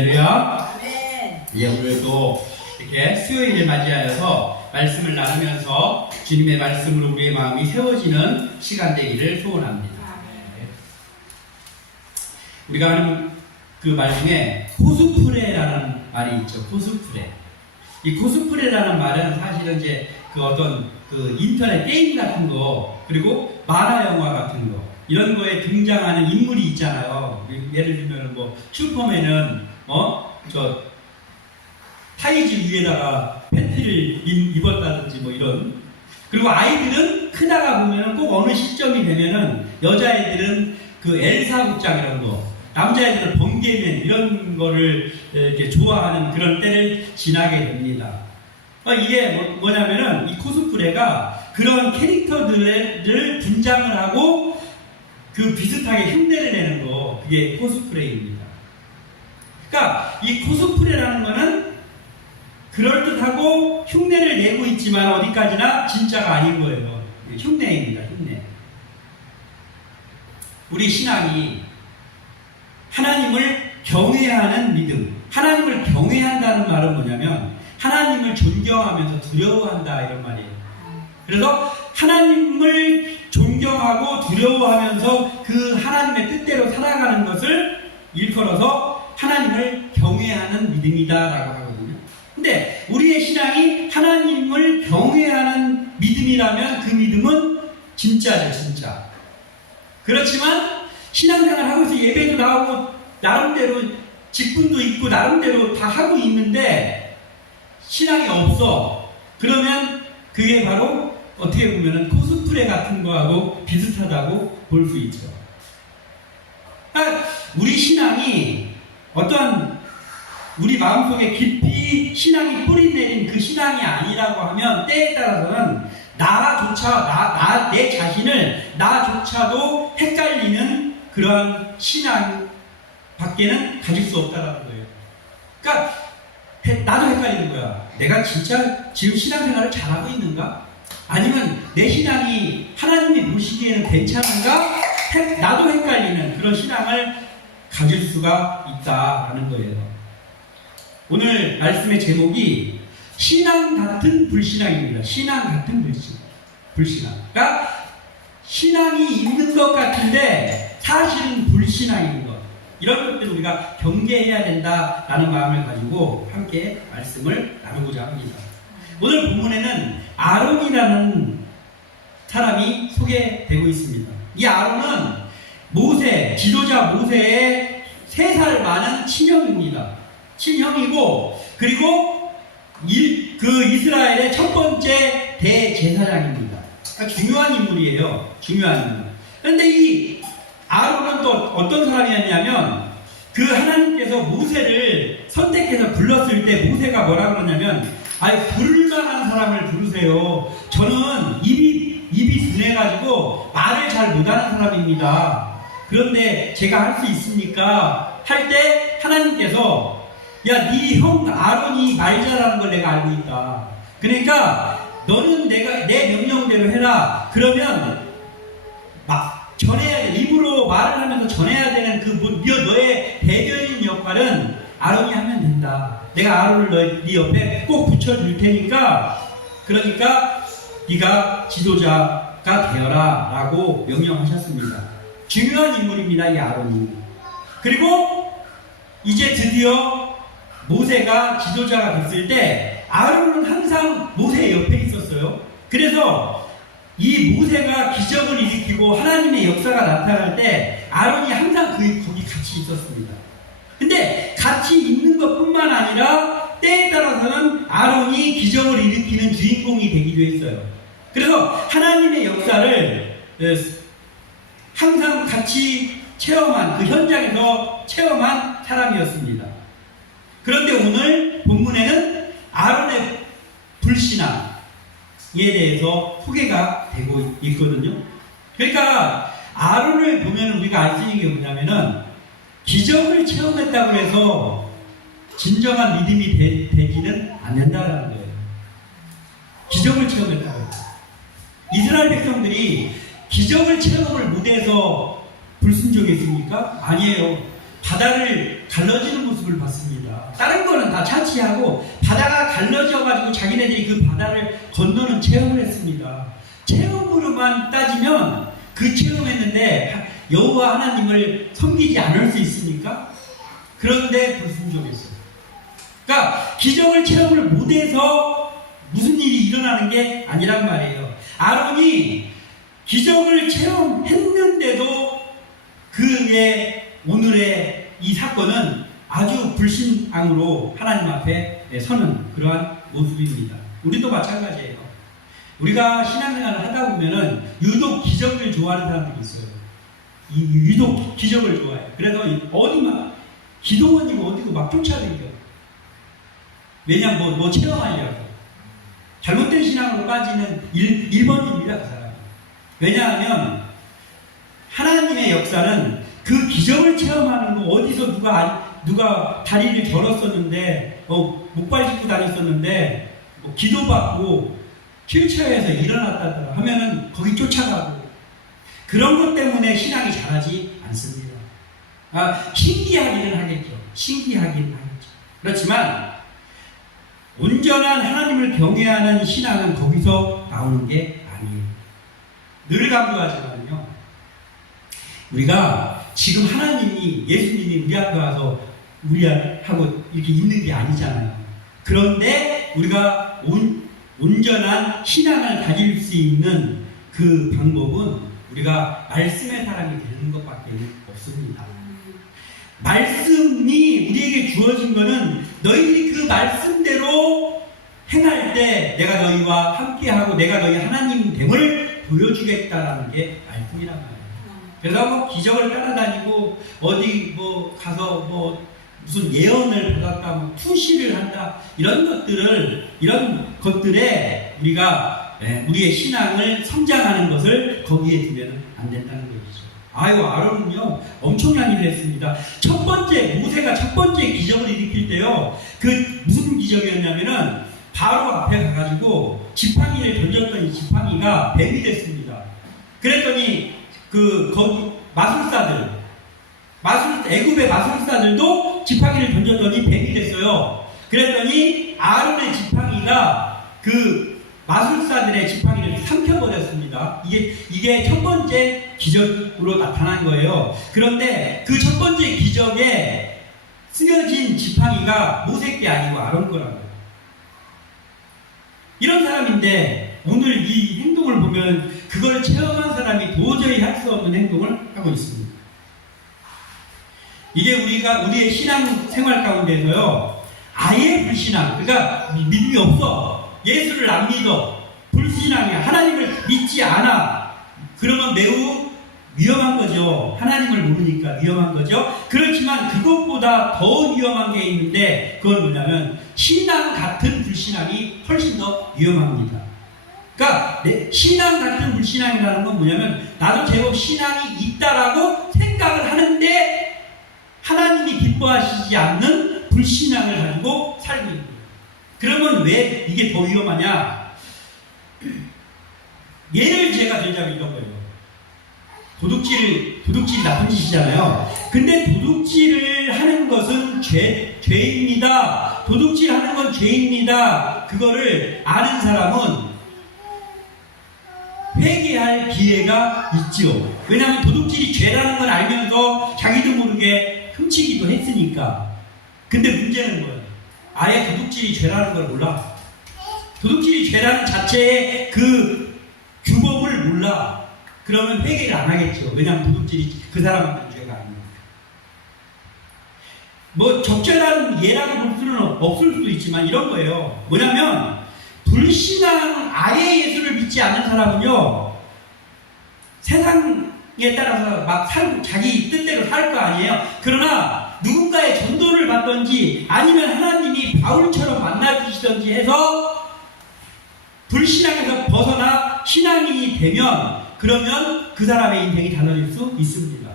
할렐루야. 네. 예, 오늘도 이렇게 수요일을 맞이하여서 말씀을 나누면서 주님의 말씀으로 우리의 마음이 세워지는 시간 되기를 소원합니다. 우리가 하는 그 말 중에 코스프레라는 말이 있죠. 코스프레. 이 코스프레라는 말은 사실은 이제 그 어떤 그 인터넷 게임 같은 거, 그리고 만화 영화 같은 거, 이런 거에 등장하는 인물이 있잖아요. 예를 들면 뭐 슈퍼맨은 타이즈 위에다가 팬티를 입었다든지 뭐 이런. 그리고 아이들은 크다가 보면은 꼭 어느 시점이 되면은 여자애들은 그 엘사 복장이라는 거, 남자애들은 번개맨 이런 거를 이렇게 좋아하는 그런 때를 지나게 됩니다. 이게 뭐냐면은 이 코스프레가 그런 캐릭터들을 분장을 하고 그 비슷하게 흉내를 내는 거, 그게 코스프레입니다. 그러니까 이 코스프레라는 거는 그럴듯하고 흉내를 내고 있지만 어디까지나 진짜가 아닌 거예요. 흉내입니다. 흉내. 우리 신앙이 하나님을 경외하는 믿음. 하나님을 경외한다는 말은 뭐냐면 하나님을 존경하면서 두려워한다 이런 말이에요. 그래서 하나님을 존경하고 두려워하면서 그 하나님의 뜻대로 살아가는 것을 일컬어서 하나님을 경외하는 믿음이다라고 하거든요. 근데 우리의 신앙이 하나님을 경외하는 믿음이라면 그 믿음은 진짜죠, 진짜. 그렇지만 신앙생활 하고 있어 예배도 나오고 나름대로 직분도 있고 나름대로 다 하고 있는데 신앙이 없어. 그러면 그게 바로 어떻게 보면 코스프레 같은 거하고 비슷하다고 볼 수 있죠. 우리 신앙이 어떤 우리 마음속에 깊이 신앙이 뿌리내린 그 신앙이 아니라고 하면 때에 따라서는 내 자신을 나조차도 헷갈리는 그러한 신앙 밖에는 가질 수 없다는 거예요. 그러니까 나도 헷갈리는 거야. 내가 진짜 지금 신앙생활을 잘하고 있는가? 아니면 내 신앙이 하나님이 보시기에는 괜찮은가? 나도 헷갈리는 그런 신앙을 가질 수가 있다라는 거예요. 오늘 말씀의 제목이 신앙 같은 불신앙입니다. 신앙 같은 불신앙. 그러니까 신앙이 있는 것 같은데 사실은 불신앙인 것. 이런 것들을 우리가 경계해야 된다라는 마음을 가지고 함께 말씀을 나누고자 합니다. 오늘 본문에는 아론이라는 사람이 소개되고 있습니다. 이 아론은 지도자 모세의 3살 많은 친형입니다. 친형이고, 그리고 그 이스라엘의 첫 번째 대제사장입니다. 중요한 인물이에요. 중요한 인물. 그런데 이 아론은 또 어떤 사람이었냐면, 그 하나님께서 모세를 선택해서 불렀을 때 모세가 뭐라 그러냐면, 부를 만한 사람을 부르세요. 저는 입이 둔해가지고 말을 잘 못하는 사람입니다. 그런데 제가 할 수 있습니까? 할 때 하나님께서 야, 네 형 아론이 말 잘하는 걸 내가 알고 있다. 그러니까 너는 내 명령대로 해라. 그러면 막 전해야 돼. 입으로 말을 하면서 전해야 되는 너의 대변인 역할은 아론이 하면 된다. 내가 아론을 네 옆에 꼭 붙여줄 테니까, 그러니까 네가 지도자가 되어라 라고 명령하셨습니다. 중요한 인물입니다, 이 아론이. 그리고 이제 드디어 모세가 지도자가 됐을 때 아론은 항상 모세의 옆에 있었어요. 그래서 이 모세가 기적을 일으키고 하나님의 역사가 나타날 때 아론이 항상 거기 같이 있었습니다. 근데 같이 있는 것뿐만 아니라 때에 따라서는 아론이 기적을 일으키는 주인공이 되기도 했어요. 그래서 하나님의 역사를 항상 같이 체험한, 그 현장에서 체험한 사람이었습니다. 그런데 오늘 본문에는 아론의 불신앙에 대해서 소개가 되고 있거든요. 그러니까 아론을 보면 우리가 알 수 있는 게 뭐냐면은 기적을 체험했다고 해서 진정한 믿음이 되지는 않는다라는 거예요. 기적을 체험했다고 해서. 이스라엘 백성들이 기적을 체험을 못해서 불순종했습니까? 아니에요. 바다를 갈라지는 모습을 봤습니다. 다른 거는 다 차치하고 바다가 갈라져가지고 자기네들이 그 바다를 건너는 체험을 했습니다. 체험으로만 따지면 그 체험했는데 여호와 하나님을 섬기지 않을 수 있습니까? 그런데 불순종했어요. 그러니까 기적을 체험을 못해서 무슨 일이 일어나는 게 아니란 말이에요. 아론이 기적을 체험했는데도 그의 오늘의 이 사건은 아주 불신앙으로 하나님 앞에 서는 그러한 모습입니다. 우리도 마찬가지예요. 우리가 신앙생활을 하다 보면은 유독 기적을 좋아하는 사람들이 있어요. 유독 기적을 좋아해요. 그래서 어디 막 기도원이고 어디고 막 쫓아다녀요. 왜냐면 뭐 체험하려고. 잘못된 신앙으로 빠지는 1번입니다. 그 사람은. 왜냐하면 하나님의 역사는 그 기적을 체험하는 거 어디서 누가 다리를 절었었는데 목발 짚고 다녔었는데 기도받고 휠체어에서 일어났다더라 하면은 거기 쫓아가고 그런 것 때문에 신앙이 자라지 않습니다. 신기하기는 하겠죠. 신기하기는 하겠죠. 그렇지만 온전한 하나님을 경외하는 신앙은 거기서 나오는 게 아니에요. 늘 강조하지만요. 우리가 지금 하나님이 예수님이 우리 앞에 와서 우리하고 이렇게 있는 게 아니잖아요. 그런데 우리가 온전한 신앙을 가질 수 있는 그 방법은 우리가 말씀의 사람이 되는 것밖에 없습니다. 말씀이 우리에게 주어진 것은 너희들이 그 말씀대로 행할 때 내가 너희와 함께하고 내가 너희 하나님 됨을 보여주겠다라는 게 말씀이란 말이에요. 그래서 뭐 기적을 따라다니고 어디 뭐 가서 뭐 무슨 예언을 받았다, 뭐 투시를 한다 이런 것들에 우리가 우리의 신앙을 성장하는 것을 거기에 두면 안 된다는 것이죠. 아론은요 엄청난 일을 했습니다. 모세가 첫 번째 기적을 일으킬 때요 그 무슨 기적이었냐면은 바로 앞에 가가지고 지팡이를 던졌더니 지팡이가 뱀이 됐습니다. 그랬더니 거기 애굽의 마술사들도 지팡이를 던졌더니 뱀이 됐어요. 그랬더니 아론의 지팡이가 그 마술사들의 지팡이를 삼켜버렸습니다. 이게 첫 번째 기적으로 나타난 거예요. 그런데 그 첫 번째 기적에 쓰여진 지팡이가 모세 게 아니고 아론 거라고요. 이런 사람인데 오늘 이 행동을 보면 그걸 체험한 사람이 도저히 할 수 없는 행동을 하고 있습니다. 이게 우리의 신앙 생활 가운데서요 아예 불신앙, 그러니까 믿음이 없어, 예수를 안 믿어, 불신앙이야, 하나님을 믿지 않아, 그러면 매우 위험한 거죠. 하나님을 모르니까 위험한 거죠. 그렇지만 그것보다 더 위험한 게 있는데 그건 뭐냐면 신앙 같은 불신앙이 훨씬 더 위험합니다. 그러니까 신앙 같은 불신앙이라는 건 뭐냐면 나도 제법 신앙이 있다라고 생각을 하는데 하나님이 기뻐하시지 않는 불신앙을 가지고 살고 있는 거예요. 그러면 왜 이게 더 위험하냐? 예를 제가 들자면 이런 거예요. 도둑질이 나쁜 짓이잖아요. 근데 도둑질을 하는 것은 죄입니다. 도둑질 하는 건 죄입니다. 그거를 아는 사람은 회개할 기회가 있죠. 왜냐하면 도둑질이 죄라는 걸 알면서 자기도 모르게 훔치기도 했으니까. 근데 문제는 뭐예요? 아예 도둑질이 죄라는 걸 몰라. 도둑질이 죄라는 자체의 그 규범을 몰라. 그러면 회개를 안 하겠죠. 왜냐하면 도둑질이 그 사람한테는 죄가 아니니까. 뭐 적절한 예라고 볼 수는 없을 수도 있지만 이런 거예요. 뭐냐면 불신앙, 아예 예수를 믿지 않는 사람은요 세상에 따라서 막 살고 자기 뜻대로 살 거 아니에요. 그러나 누군가의 전도를 받든지 아니면 하나님이 바울처럼 만나주시든지 해서 불신앙에서 벗어나 신앙인이 되면 그러면 그 사람의 인생이 달라질 수 있습니다.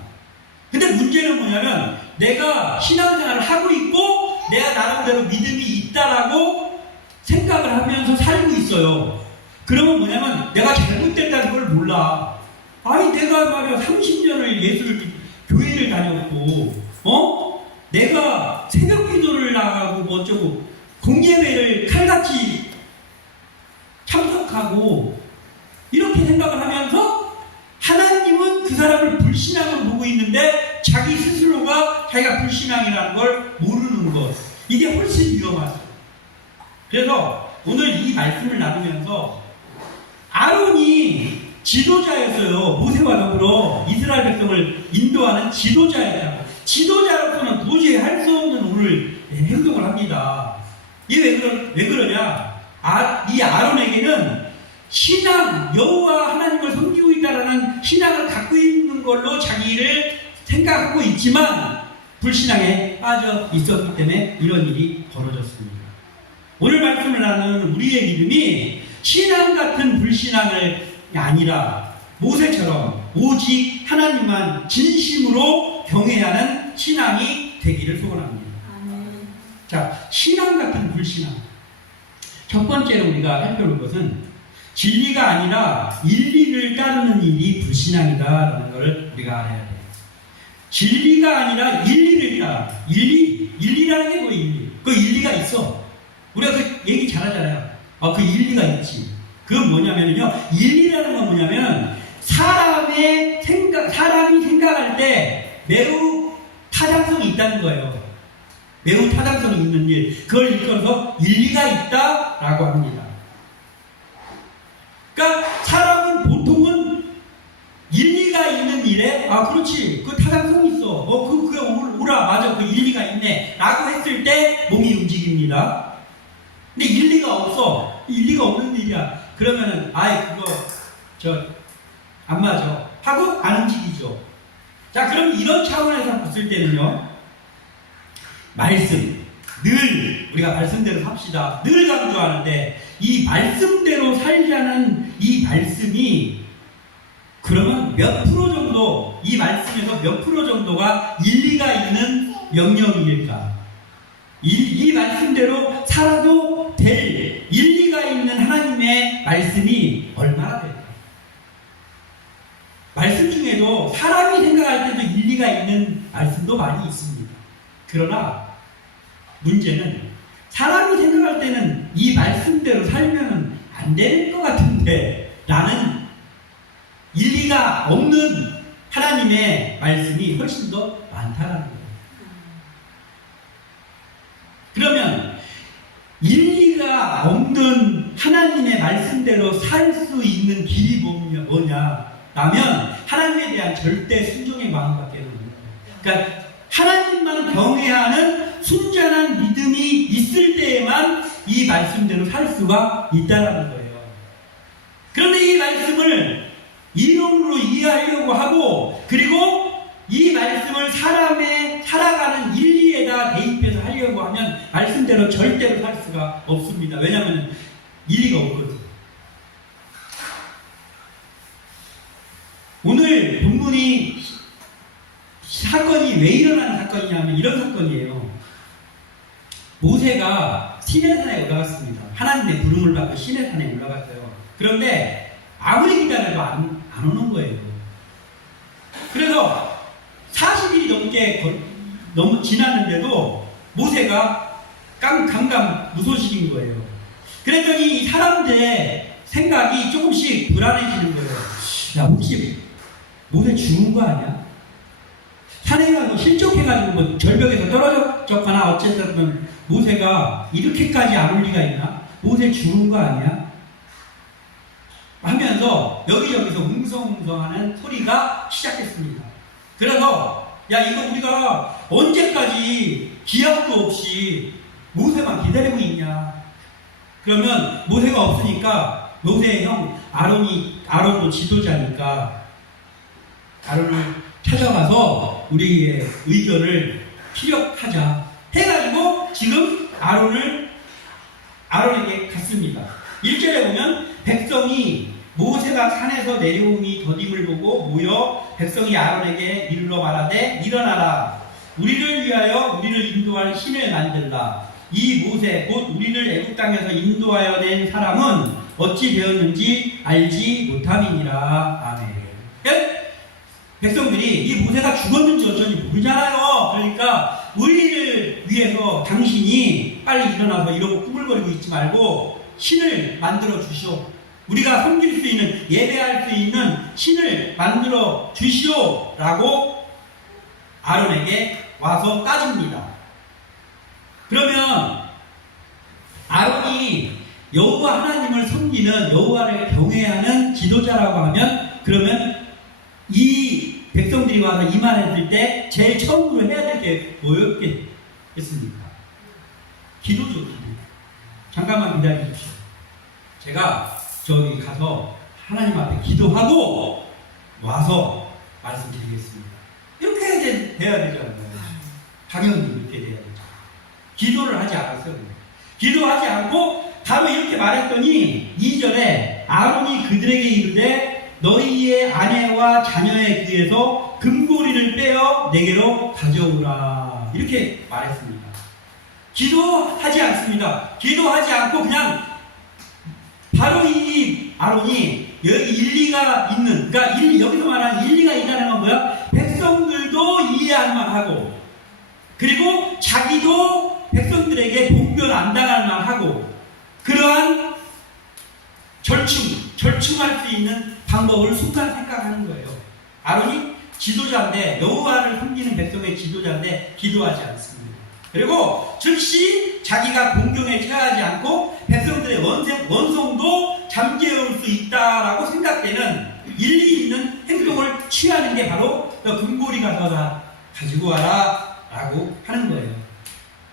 근데 문제는 뭐냐면 내가 신앙생활을 하고 있고 내가 나름대로 믿음이 있다라고 생각을 하면서 살고 있어요. 그러면 뭐냐면 내가 잘못됐다는 걸 몰라. 아니 내가 말이야 30년을 교회를 다녔고 내가 새벽 기도를 나가고 뭐 어쩌고 공예회를 칼같이 참석하고 이렇게 생각을 하면서 하나님은 그 사람을 불신앙으로 보고 있는데 자기 스스로가 자기가 불신앙이라는 걸 모르는 것, 이게 훨씬 위험하죠. 그래서 오늘 이 말씀을 나누면서 아론이 지도자였어요. 모세와 더불어 이스라엘 백성을 인도하는 지도자였다고. 지도자로서는 도저히 할 수 없는 오늘 행동을 합니다. 이게 왜 그러냐? 이 아론에게는 신앙, 여호와 하나님을 섬기고 있다라는 신앙을 갖고 있는 걸로 자기를 생각하고 있지만 불신앙에 빠져 있었기 때문에 이런 일이 벌어졌습니다. 오늘 말씀을 나누는 우리의 믿음이 신앙 같은 불신앙을 아니라 모세처럼 오직 하나님만 진심으로 경외하는 신앙이 되기를 소원합니다. 자, 신앙 같은 불신앙. 첫 번째로 우리가 살펴볼 것은 진리가 아니라 일리를 따르는 일이 불신앙이다라는 것을 우리가 알아야 돼요. 진리가 아니라 일리를 따라. 일리라는 게 뭐예요? 일리. 그 일리가 있어. 우리가 그 얘기 잘하잖아요. 그 일리가 있지. 그건 뭐냐면요. 일리라는 건 뭐냐면 사람이 생각할 때 매우 타당성이 있다는 거예요. 매우 타당성이 있는 일. 그걸 일컬어서 일리가 있다라고 합니다. 그러니까 사람은 보통은 일리가 있는 일에 그렇지. 그 타당성이 있어. 그게 오라. 맞아. 그 일리가 있네. 라고 했을 때 몸이 움직입니다. 근데 일리가 없어. 일리가 없는 일이야. 그러면은 그거 안 맞아. 하고 안 움직이죠. 자, 그럼 이런 차원에서 봤을 때는요. 말씀. 늘 우리가 말씀대로 삽시다. 늘 강조하는데 이 말씀대로 살자는 이 말씀이 그러면 몇 프로 정도, 이 말씀에서 몇 프로 정도가 일리가 있는 명령일까? 이 말씀대로 살아도 될 일리가 있는 하나님의 말씀이 얼마나 될까? 말씀 중에도 사람이 생각할 때도 일리가 있는 말씀도 많이 있습니다. 그러나 문제는 사람이 생각할 때는 이 말씀대로 살면 안 될 것 같은데 라는 일리가 없는 하나님의 말씀이 훨씬 더 많다라는 거예요. 그러면 일리가 없는 하나님의 말씀대로 살 수 있는 길이 뭐냐? 라면 하나님에 대한 절대 순종의 마음밖에 없는 거예요. 그러니까 하나님만 경외하는 순전한 믿음이 있을 때에만 이 말씀대로 살 수가 있다는 거예요. 그런데 이 말씀을 이론으로 이해하려고 하고 그리고 이 말씀을 사람의 살아가는 일리에다 대입해서 하려고 하면 말씀대로 절대로 살 수가 없습니다. 왜냐하면 일리가 없거든요. 오늘 본문이 사건이 왜 일어나는 사건이냐면 이런 사건이에요. 모세가 시내산에 올라갔습니다. 하나님의 부름을 받고 시내산에 올라갔어요. 그런데 아무리 기다려도 안 오는 거예요. 그래서 40일이 너무 지났는데도 모세가 무소식인 거예요. 그랬더니 이 사람들의 생각이 조금씩 불안해지는 거예요. 야, 혹시 모세 죽은 거 아니야? 산에 가서 실족해가지고 뭐 절벽에서 떨어졌거나 어쨌든 모세가 이렇게까지 안 올 리가 있나? 모세 죽은 거 아니야? 하면서 여기저기서 웅성웅성하는 소리가 시작했습니다. 그래서 이거 우리가 언제까지 기약도 없이 모세만 기다리고 있냐? 그러면 모세가 없으니까 모세의 형 아론도 지도자니까 아론을 찾아가서 우리의 의견을 피력하자 해가지고 지금 아론에게 갔습니다. 1절에 보면 백성이 모세가 산에서 내려오니 더딤을 보고 모여 백성이 아론에게 이르러 말하되 일어나라 우리를 위하여 우리를 인도할 신을 만들라. 이 모세 곧 우리를 애굽 땅에서 인도하여 낸 사람은 어찌 되었는지 알지 못함이니라. 아멘. 백성들이 이 모세가 죽었는지 어쩐지 모르잖아요. 그러니까 우리 위해서 당신이 빨리 일어나서 이러고 꾸물거리고 있지 말고 신을 만들어 주시오. 우리가 섬길 수 있는, 예배할 수 있는 신을 만들어 주시오 라고 아론에게 와서 따집니다. 그러면 아론이 여호와 하나님을 섬기는, 여호와를 경외하는 지도자라고 하면, 그러면 이 백성들이 와서 이 말했을 때 제일 처음으로 해야 될 게 뭐였겠습니까? 기도죠, 기도. 잠깐만 기다려 주십시오. 제가 저기 가서 하나님 앞에 기도하고 와서 말씀드리겠습니다. 이렇게 돼야 되잖아요. 당연히 이렇게 돼야 되죠. 기도를 하지 않았어요. 기도하지 않고 바로 이렇게 말했더니 2절에 아론이 그들에게 이르되 너희의 아내와 자녀에 의해서 금고리를 빼어 내게로 가져오라. 이렇게 말했습니다. 기도하지 않습니다. 기도하지 않고 그냥 바로 이 아론이 여기 일리가 있는, 그러니까 여기서 말하는 일리가 있다는 건 뭐야? 백성들도 이해할 만하고, 그리고 자기도 백성들에게 봉변 안 당할 만하고, 그러한 절충할 수 있는 방법을 순간 생각하는 거예요. 아론이 지도자인데, 여호와를 섬기는 백성의 지도자인데 기도하지 않습니다. 그리고 즉시 자기가 공경에 처하지 않고 백성들의 원성도 잠재울 수 있다라고 생각되는 일리 있는 행동을 취하는 게 바로 금고리 가져다 가지고 와라 라고 하는 거예요.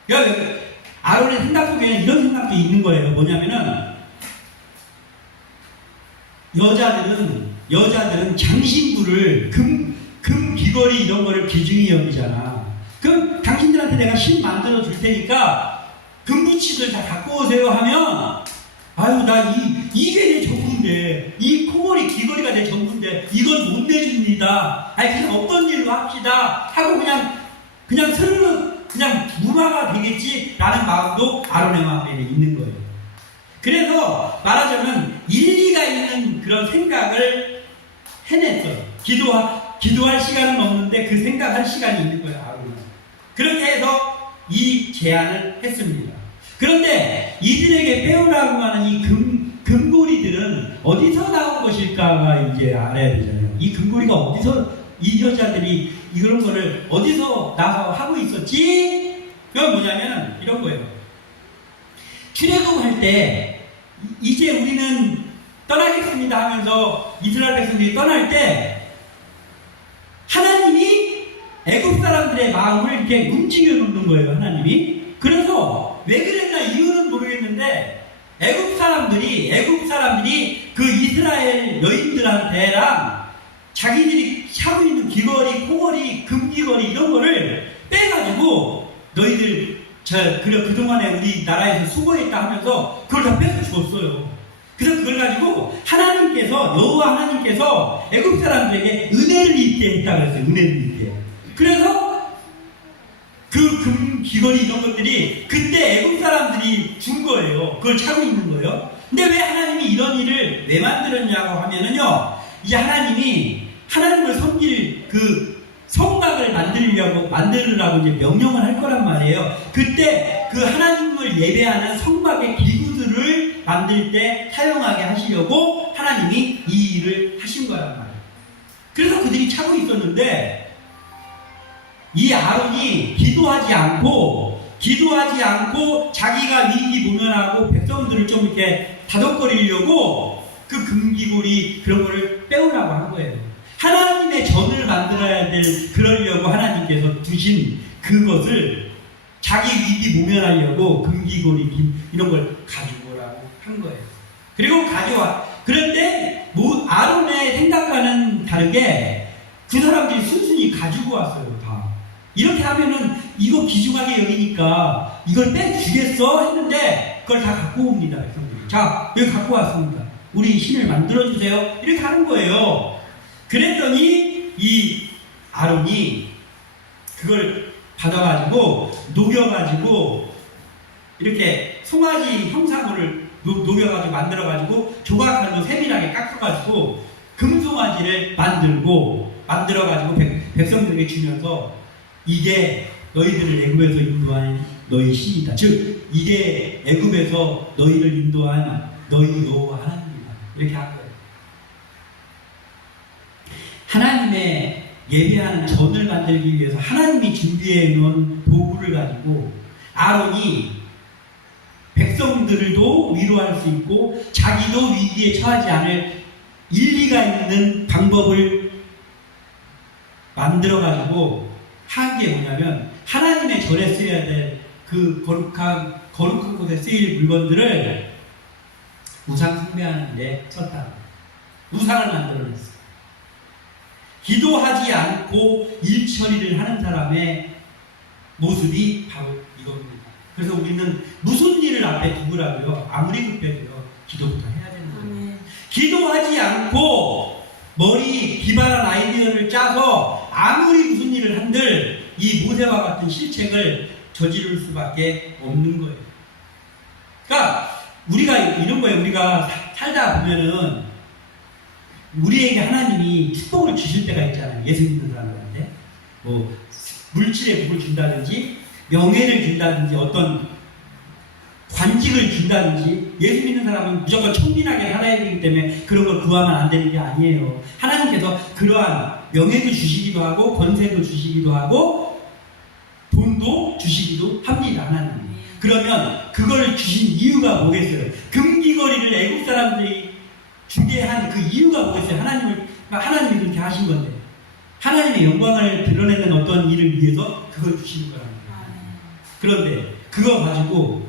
그러니까 아론의 생각 속에는 이런 생각도 있는 거예요. 뭐냐면은 여자들은 장신구를 금 귀걸이 이런 거를 귀중히 여기잖아. 그럼 당신들한테 내가 신 만들어 줄 테니까 금붙이들 다 갖고 오세요 하면, 아유 나 이게 내 전부인데, 이 코걸이 귀걸이가 내 전부인데 이건 못 내줍니다. 아니 그냥 없던 일로 합시다 하고 그냥 스르륵 그냥 무마가 되겠지라는 마음도 아론의 마음에 있는 거예요. 그래서 말하자면 일리가 있는 그런 생각을 해냈어요. 기도할 시간은 없는데 그 생각할 시간이 있는 거예요, 아론은. 그렇게 해서 이 제안을 했습니다. 그런데 이들에게 빼오라고 하는 이 금고리들은 어디서 나온 것일까가 이제 알아야 되잖아요. 이 금고리가 어디서, 이 여자들이 이런 거를 어디서 나서 하고 있었지? 그건 뭐냐면 이런 거예요. 출애굽할 때 이제 우리는 떠나겠습니다 하면서 이스라엘 백성들이 떠날 때 하나님이 애굽 사람들의 마음을 이렇게 움직여 놓는 거예요, 하나님이. 그래서 왜 그랬나 이유는 모르겠는데 애굽 사람들이 그 이스라엘 여인들한테랑 자기들이 차고 있는 귀걸이, 코걸이, 금귀걸이 이런 거를 빼가지고 너희들 그동안에 우리 나라에서 수고했다 하면서 그걸 다 뺏어 줬어요. 그래서 그걸 가지고 여호와 하나님께서 애굽 사람들에게 은혜를 입게 했다고 했어요. 은혜를 입게. 그래서 그 금 귀걸이 이런 것들이 그때 애굽 사람들이 준 거예요. 그걸 차고 있는 거예요. 근데 왜 하나님이 이런 일을 왜 만들었냐고 하면은요, 이제 하나님을 섬길 그 성막을 만들으라고 이제 명령을 할 거란 말이에요. 그때 그 하나님을 예배하는 성막의 기구들을 만들 때 사용하게 하시려고 하나님이 이 일을 하신 거란 말이에요. 그래서 그들이 차고 있었는데 이 아론이 기도하지 않고 자기가 위기모면하고 백성들을 좀 이렇게 다독거리려고 그 금기고리 그런 거를 빼오라고 한 거예요. 하나님의 전을 만들어야 그러려고 하나님께서 두신 그것을 자기 위기 모면하려고 금기고리 이런 걸 가지고 오라고 한 거예요. 그리고 가져와. 그런데 아론의 생각과는 다르게 그 사람들이 순순히 가지고 왔어요. 다. 이렇게 하면은 이거 귀중하게 여기니까 이걸 빼주겠어 했는데 그걸 다 갖고 옵니다. 자, 여기 갖고 왔습니다. 우리 신을 만들어주세요. 이렇게 하는 거예요. 그랬더니 이 아론이 그걸 받아가지고 녹여가지고 이렇게 송아지 형상을 녹여가지고 만들어가지고 조각칼로 세밀하게 깎아가지고 금송아지를 만들어가지고 백성들에게 주면서 이게 너희들을 애굽에서 인도한 너희 신이다. 즉 이게 애굽에서 너희를 인도한 너희 여호와 하나님이다. 이렇게 한 거예요. 하나님의 예배하는 전을 만들기 위해서 하나님이 준비해 놓은 도구를 가지고 아론이 백성들도 위로할 수 있고 자기도 위기에 처하지 않을 일리가 있는 방법을 만들어 가지고 한 게 뭐냐면 하나님의 절에 쓰여야 될 그 거룩한 곳에 쓰일 물건들을 우상 숭배하는 데 썼다. 우상을 만들어냈어. 기도하지 않고 일 처리를 하는 사람의 모습이 바로 이겁니다. 그래서 우리는 무슨 일을 앞에 두고라도요, 아무리 급해도요, 기도부터 해야 되는 거예요. 기도하지 않고 머리 기발한 아이디어를 짜서 아무리 무슨 일을 한들 이 모세와 같은 실책을 저지를 수밖에 없는 거예요. 그러니까 우리가 이런 거예요. 우리가 살다 보면은 우리에게 하나님이 축복을 주실 때가 있잖아요. 예수 믿는 사람들한테 뭐 물질의 복을 준다든지 명예를 준다든지 어떤 관직을 준다든지. 예수 믿는 사람은 무조건 청빈하게 살아야 되기 때문에 그런 걸 구하면 안 되는 게 아니에요. 하나님께서 그러한 명예도 주시기도 하고 권세도 주시기도 하고 돈도 주시기도 합니다. 하나님이. 그러면 그걸 주신 이유가 뭐겠어요? 금귀거리를 애국 사람들이 주게 한 그 이유가 뭐겠어요? 하나님이 그렇게 하신 건데 하나님의 영광을 드러내는 어떤 일을 위해서 그걸 주시는 거랍니다. 그런데 그거 가지고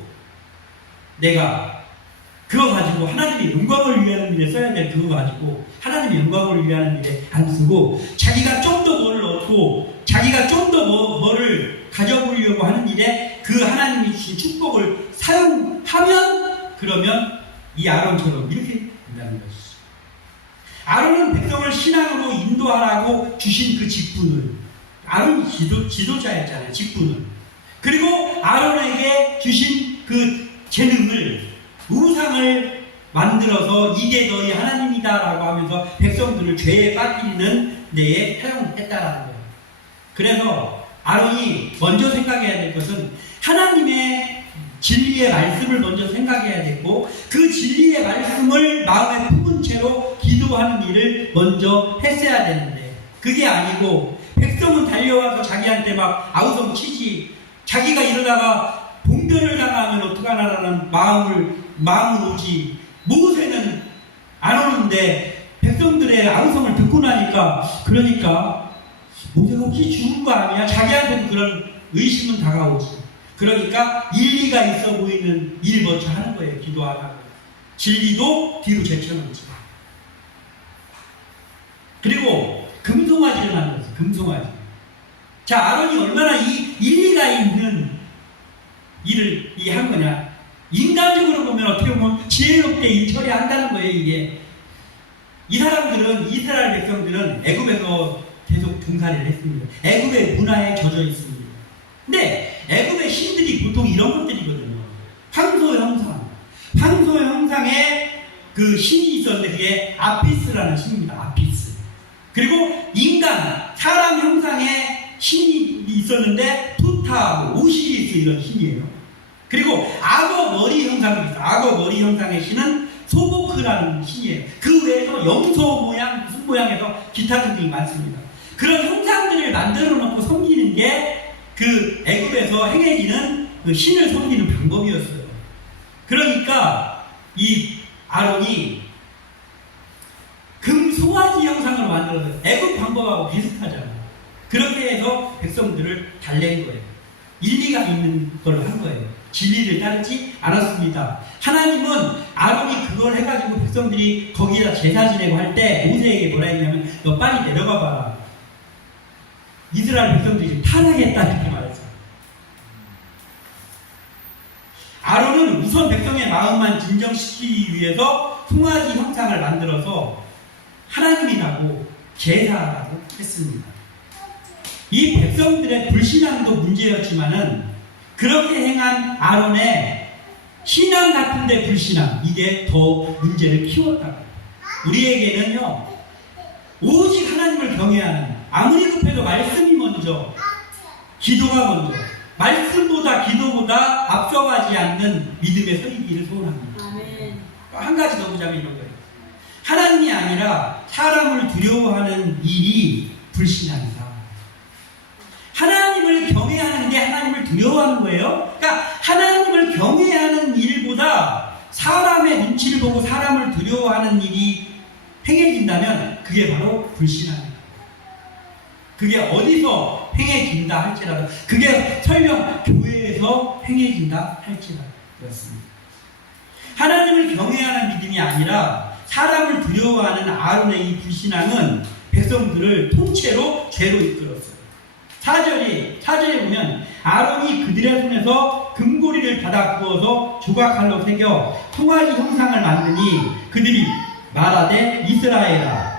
하나님의 영광을 위하는 일에 써야 될 그거 가지고 하나님의 영광을 위하는 일에 안 쓰고 자기가 좀 더 뭐를 얻고 자기가 좀 더 뭐를 가져보려고 하는 일에 그 하나님이 주신 축복을 사용하면 그러면 이 아론처럼 이렇게 된다는 것이죠. 아론은 백성을 신앙으로 인도하라고 주신 그 직분을 아론이 지도자였잖아요. 직분을. 그리고 아론에게 주신 그 재능을 우상을 만들어서 이게 너희 하나님이다 라고 하면서 백성들을 죄에 빠뜨리는 데에 사용했다라는 거예요. 그래서 아론이 먼저 생각해야 될 것은 하나님의 진리의 말씀을 먼저 생각해야 되고 그 진리의 말씀을 마음에 품은 채로 기도하는 일을 먼저 했어야 되는데 그게 아니고 백성은 달려와서 자기한테 막 아우성 치지 자기가 이러다가 봉변을 당하면 어떡하나라는 마음을 오지 모세는 안 오는데 백성들의 아우성을 듣고 나니까 그러니까 모세가 혹시 죽은 거 아니야? 자기한테는 그런 의심은 다가오지. 그러니까 일리가 있어 보이는 일 먼저 하는 거예요. 기도하라고. 진리도 뒤로 제쳐놓지. 그리고 금송아지를 만들었어요. 금송아지. 자, 아론이 얼마나 이 일리가 있는 일을 한 거냐. 인간적으로 보면 어떻게 보면 지혜롭게 일 처리한다는 거예요. 이게. 이 사람들은 이스라엘 백성들은 애굽에서 계속 종살이를 했습니다. 애굽의 문화에 젖어 있습니다. 근데 애굽의 신들이 보통 이런 것들이거든요. 황소 형상에 그 신이 있었는데 그게 아피스라는 신입니다. 아피스. 그리고 사람 형상의 신이 있었는데 투타, 오시리스 이런 신이에요. 그리고 악어 머리 형상이 있어요. 악어 머리 형상의 신은 소보크라는 신이에요. 그 외에도 염소 모양, 무슨 모양에서 기타 등등이 많습니다. 그런 형상들을 만들어 놓고 섬기는 게 그 애굽에서 행해지는 그 신을 섬기는 방법이었어요. 그러니까 이 아론이 금송아지 형상을 만들어서 애굽 방법하고 비슷하잖아요. 그렇게 해서 백성들을 달랜 거예요. 일리가 있는 걸로 한 거예요. 진리를 따르지 않았습니다. 하나님은 아론이 그걸 해가지고 백성들이 거기에다 제사 지내고 할 때 모세에게 뭐라 했냐면 너 빨리 내려가 봐라. 이스라엘 백성들이 지금 타락했다 이렇게 말했어요. 아론은 우선 백성의 마음만 진정시키기 위해서 송아지 형상을 만들어서 하나님이라고 제사라고 했습니다. 이 백성들의 불신앙도 문제였지만은 그렇게 행한 아론의 신앙 같은데 불신앙 이게 더 문제를 키웠다. 우리에게는요 오직 하나님을 경외하는 아무리 급해도 말씀이 먼저 기도가 먼저 말씀보다 기도보다 앞서가지 않는 믿음의 서 있기를 소원합니다. 아멘. 한 가지 더 보자면 이런 거예요. 하나님이 아니라 사람을 두려워하는 일이 불신앙이다. 하나님을 경외하는 게 하나님을 두려워하는 거예요. 그러니까 하나님을 경외하는 일보다 사람의 눈치를 보고 사람을 두려워하는 일이 행해진다면 그게 바로 불신앙입니다. 그게 어디서 행해진다 할지라도, 그게 설령 교회에서 행해진다 할지라도 그렇습니다. 하나님을 경외하는 믿음이 아니라 사람을 두려워하는 아론의 이 불신앙은 백성들을 통째로 죄로 이끌었어요. 4절에 보면 아론이 그들의 손에서 금고리를 받아 구워서 조각칼로 새겨 송아지 형상을 만드니 그들이 말하되 이스라엘아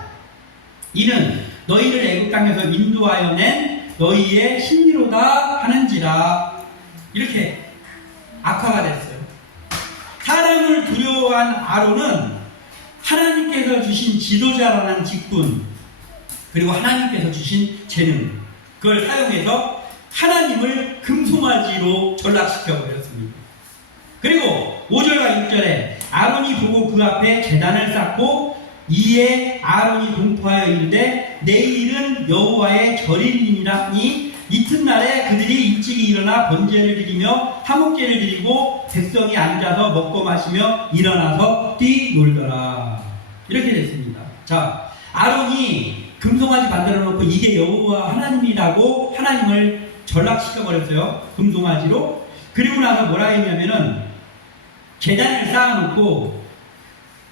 이는 너희를 애굽 땅에서 인도하여 낸 너희의 신이로다 하는지라. 이렇게 악화가 됐어요. 사람을 두려워한 아론은 하나님께서 주신 지도자라는 직분, 그리고 하나님께서 주신 재능, 그걸 사용해서 하나님을 금송아지로 전락시켜 버렸습니다. 그리고 5절과 6절에 아론이 보고 그 앞에 제단을 쌓고 이에 아론이 공포하여 이르되 내일은 여호와의 절일이니라니 이튿날에 그들이 일찍이 일어나 번제를 드리며 화목제를 드리고 백성이 앉아서 먹고 마시며 일어나서 뛰놀더라. 이렇게 됐습니다. 자, 아론이 금송아지 만들어 놓고 이게 여호와 하나님이라고 하나님을 전락시켜 버렸어요. 금송아지로. 그리고 나서 뭐라 했냐면은 제단을 쌓아놓고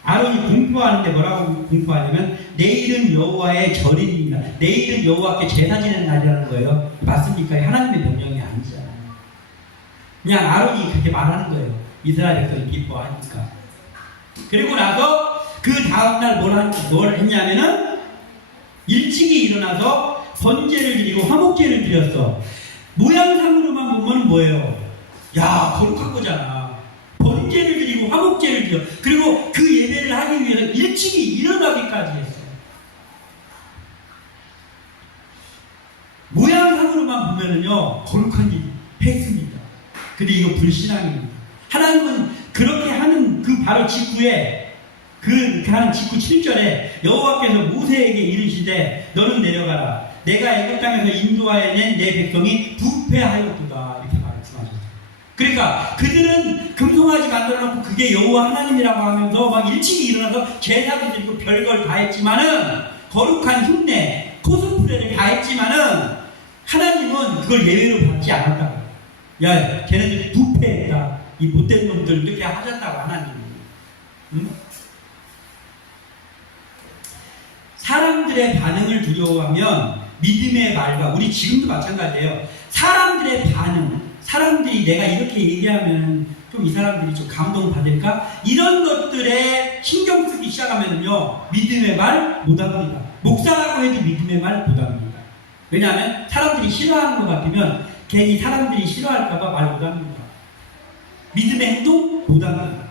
아론이 공포하는데 뭐라고 공포하냐면 내일은 여호와의 절일입니다. 내일은 여호와께 제사 지내는 날이라는 거예요. 맞습니까? 하나님의 명령이 아니잖아요. 그냥 아론이 그렇게 말하는 거예요. 이스라엘 백성이 기뻐하니까. 그리고 나서 그 다음날 뭘 했냐면은 일찍이 일어나서 번제를 드리고 화목제를 드렸어. 모양상으로만 보면 뭐예요? 야, 거룩한 거잖아. 번제를 드리고 화목제를 드려. 그리고 그 예배를 하기 위해서 일찍이 일어나기까지 했어요. 모양상으로만 보면은요, 거룩한 일 했습니다. 근데 이거 불신앙입니다. 하나님은 그렇게 하는 그 바로 직후에 그렇게 하는 직후 7절에 여호와께서 모세에게 이르시되 너는 내려가라. 내가 애굽 땅에서 인도하여 낸 내 백성이 부패하였도다. 이렇게 말씀하셨어요. 그러니까 그들은 금송아지 만들어 놓고 그게 여호와 하나님이라고 하면서 막 일찍이 일어나서 제사도 드리고 별걸 다 했지만은 거룩한 흉내, 코스프레를 다 했지만은 하나님은 그걸 예외로 받지 않았다고. 야, 걔네들이 부패했다. 이 못된 놈들 이렇게 하셨다고 하나님이. 응? 사람들의 반응을 두려워하면 믿음의 말과 우리 지금도 마찬가지예요. 사람들의 반응, 사람들이 내가 이렇게 얘기하면 좀 이 사람들이 좀 감동을 받을까? 이런 것들에 신경 쓰기 시작하면요 믿음의 말 못합니다. 목사라고 해도 믿음의 말 못합니다. 왜냐하면 사람들이 싫어하는 것 같으면 괜히 사람들이 싫어할까봐 말 못합니다. 믿음의 행동 못합니다.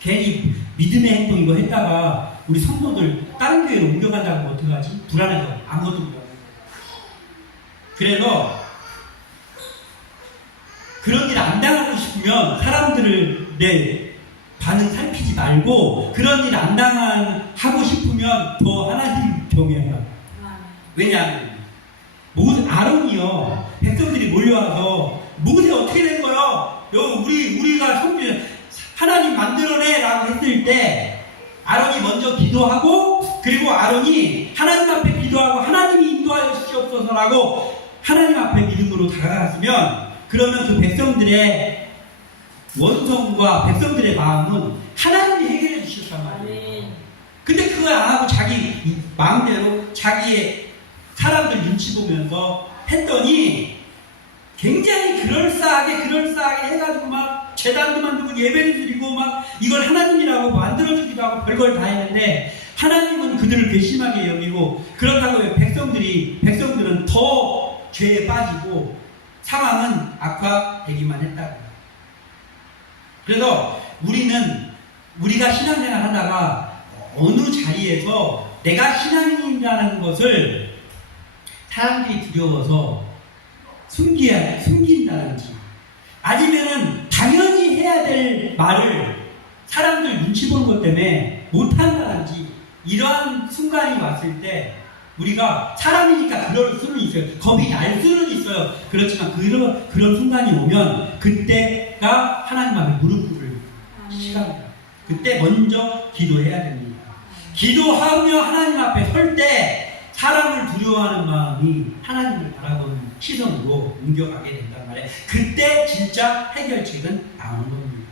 괜히 믿음의 행동 이거 했다가 우리 성도들 다른 교회로 옮겨간다고 어떡하지? 불안해서 아무것도 못하고. 그래서 그런 일 안 당하고 싶으면 사람들을 내 반응 살피지 말고 그런 일 안 당하고 싶으면 더 하나님 경외하라. 왜냐하면 아론이요 백성들이 몰려와서 모세 어떻게 된 거요? 우리가 성전 하나님 만들어내라고 했을 때 아론이 먼저 기도하고 그리고 아론이 하나님 앞에 기도하고 하나님이 인도하여 주시옵소서라고 하나님 앞에 믿음으로 다가갔으면 그러면 그 백성들의 원성과 백성들의 마음은 하나님이 해결해 주셨단 말이에요. 근데 그걸 안 하고 자기 마음대로 자기의 사람들 눈치 보면서 했더니 굉장히 그럴싸하게 해가지고 막 제단도 만들고 예배를 드리고 막 이걸 하나님이라고 만들어주기도 하고 별걸 다 했는데 하나님은 그들을 괘씸하게 여기고 그렇다고 백성들은 더 죄에 빠지고 상황은 악화되기만 했다고. 그래서 우리가 신앙생활 하다가 어느 자리에서 내가 신앙인이라는 것을 사람들이 두려워서 숨긴다든지 아니면은 당연히 해야 될 말을 사람들 눈치 보는 것 때문에 못한다든지 이러한 순간이 왔을 때 우리가 사람이니까 그럴 수는 있어요. 겁이 날 수는 있어요. 그렇지만 그런 순간이 오면 그때가 하나님 앞에 무릎 꿇을 시간입니다. 그때 먼저 기도해야 됩니다. 기도하며 하나님 앞에 설 때 사람을 두려워하는 마음이 하나님을 바라보는 시선으로 옮겨가게 된단 말이에요. 그때 진짜 해결책은 나오는 겁니다.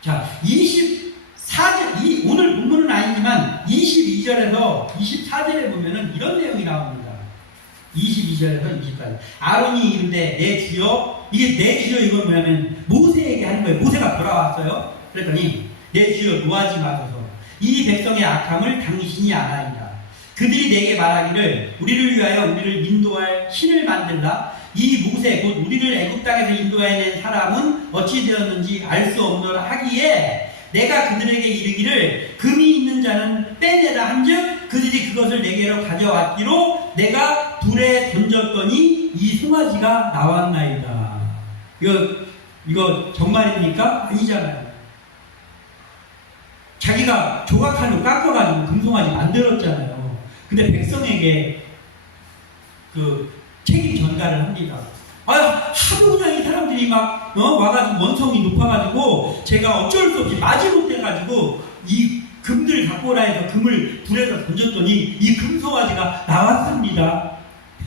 자, 24절, 오늘 본문은 아니지만 22절에서 24절에 보면은 이런 내용이 나옵니다. 22절에서 24절. 아론이 이르되 내 주여, 이게 내 주여 이건 뭐냐면 모세에게 하는 거예요. 모세가 돌아왔어요. 그랬더니 내 주여 노하지 마소서. 이 백성의 악함을 당신이 아나이다. 그들이 내게 말하기를 우리를 위하여 우리를 인도할 신을 만들라. 이 모세 곧 우리를 애굽 땅에서 인도해낸 사람은 어찌 되었는지 알 수 없노라 하기에 내가 그들에게 이르기를 금이 있는 자는 빼내라 한즉 그들이 그것을 내게로 가져왔기로 내가 불에 던졌더니 이 송아지가 나왔나이다. 이거 정말입니까? 아니잖아요. 자기가 조각칼로 깎아가지고 금송아지 만들었잖아요. 근데 백성에게 그 책임 전가를 합니다. 하도 그냥 이 사람들이 막 와가지고 원성이 높아가지고 제가 어쩔 수 없이 마지못해가지고 이 금들 갖고 오라 해서 금을 불에서 던졌더니 이 금송아지가 나왔습니다.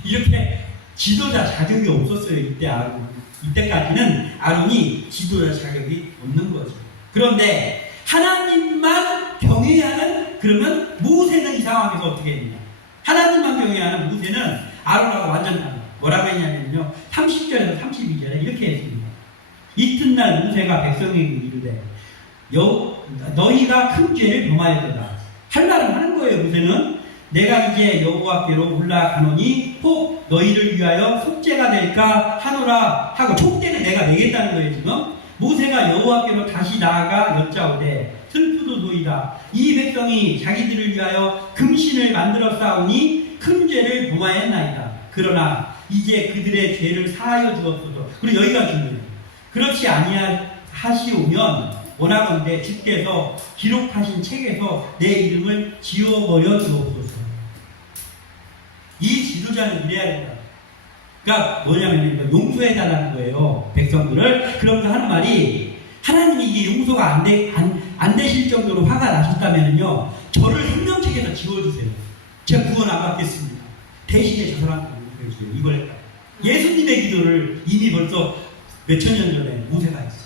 이렇게 지도자 자격이 없었어요. 이때 아론. 이때까지는 아론이 지도자 자격이 없는 거죠. 그런데 하나님만 경외하는, 그러면 모세는 이 상황에서 어떻게 했느냐? 하나님만 경외하는 모세는 아론하고 완전 달라. 뭐라고 했냐면요, 30절에서 32절에 이렇게 했습니다. 이튿날 모세가 백성에게 이르되 너희가 큰 죄를 범하였도다. 할 말은 하는 거예요. 모세는 내가 이제 여호와께로 올라가노니 혹 너희를 위하여 속죄가 될까 하노라 하고 촉대는 내가 내겠다는 거예요. 지금 모세가 여호와께로 다시 나아가 여짜오되 슬프도소이다. 이 백성이 자기들을 위하여 금신을 만들어 싸우니 큰 죄를 범하였나이다. 그러나 이제 그들의 죄를 사하여 주옵소서. 그리고 여기가 중요해요. 그렇지 아니하시오면 원하건대 주께서 기록하신 책에서 내 이름을 지워버려 주옵소서. 이 지도자는 이래야 된다. 그러니까 뭐냐면 용서해달라는 거예요. 백성들을. 그러면서 하는 말이, 하나님이 이게 용서가 안 되실 정도로 화가 나셨다면요, 저를 생명책에서 지워주세요. 제가 구원 안 받겠습니다. 대신에 저 사람을 용서해주세요. 이걸 했다. 예수님의 기도를 이미 벌써 몇천 년 전에 모세가 했어요.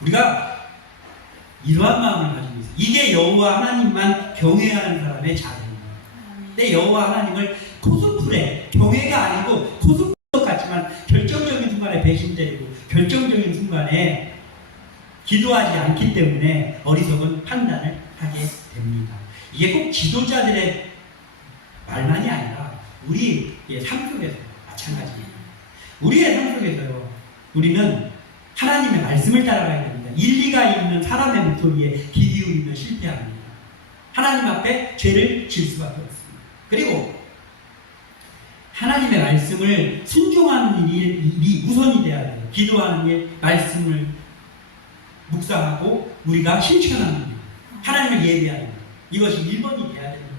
우리가 이러한 마음을 가지고 있어요. 이게 여호와 하나님만 경외하는 사람의 자세입니다. 근데 여호와 하나님을 코스프레, 경외가 아니고 코스프레 같지만 결정적인 순간에 배신 때리고 결정적인 순간에 기도하지 않기 때문에 어리석은 판단을 하게 됩니다. 이게 꼭 지도자들의 말만이 아니라 우리 삶 속에서 마찬가지입니다. 우리의 삶 속에서요, 우리는 하나님의 말씀을 따라가야 됩니다. 일리가 있는 사람의 목소리에 귀 기울이면 실패합니다. 하나님 앞에 죄를 질 수밖에 없습니다. 그리고 하나님의 말씀을 순종하는 일이 우선이 돼야 돼요. 기도하는 일, 말씀을 묵상하고 우리가 실천하는 일, 하나님을 예배하는 일, 이것이 1번이 돼야 됩니다.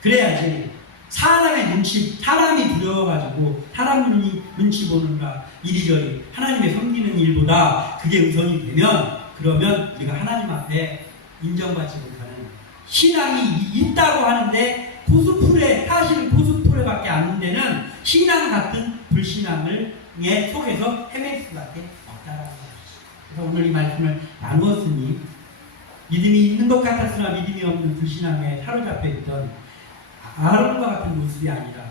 그래야지 사람이 두려워가지고 사람 눈치 보는가 이리저리 하나님의 섬기는 일보다 그게 우선이 되면, 그러면 우리가 하나님 앞에 인정받지 못하는 신앙이 있다고 하는데 사실은 코스프레밖에 안 되는 신앙 같은 불신앙의 속에서 헤맬 수밖에 없다라는 것이죠. 그래서 오늘 이 말씀을 나누었으니, 믿음이 있는 것 같았으나 믿음이 없는 불신앙에 사로잡혀 있던 아론과 같은 모습이 아니라,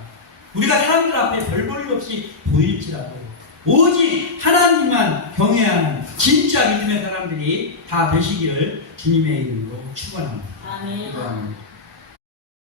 우리가 사람들 앞에 별 볼 일 없이 보일지라도 오직 하나님만 경외하는 진짜 믿음의 사람들이 다 되시기를 주님의 이름으로 축원합니다. 아멘.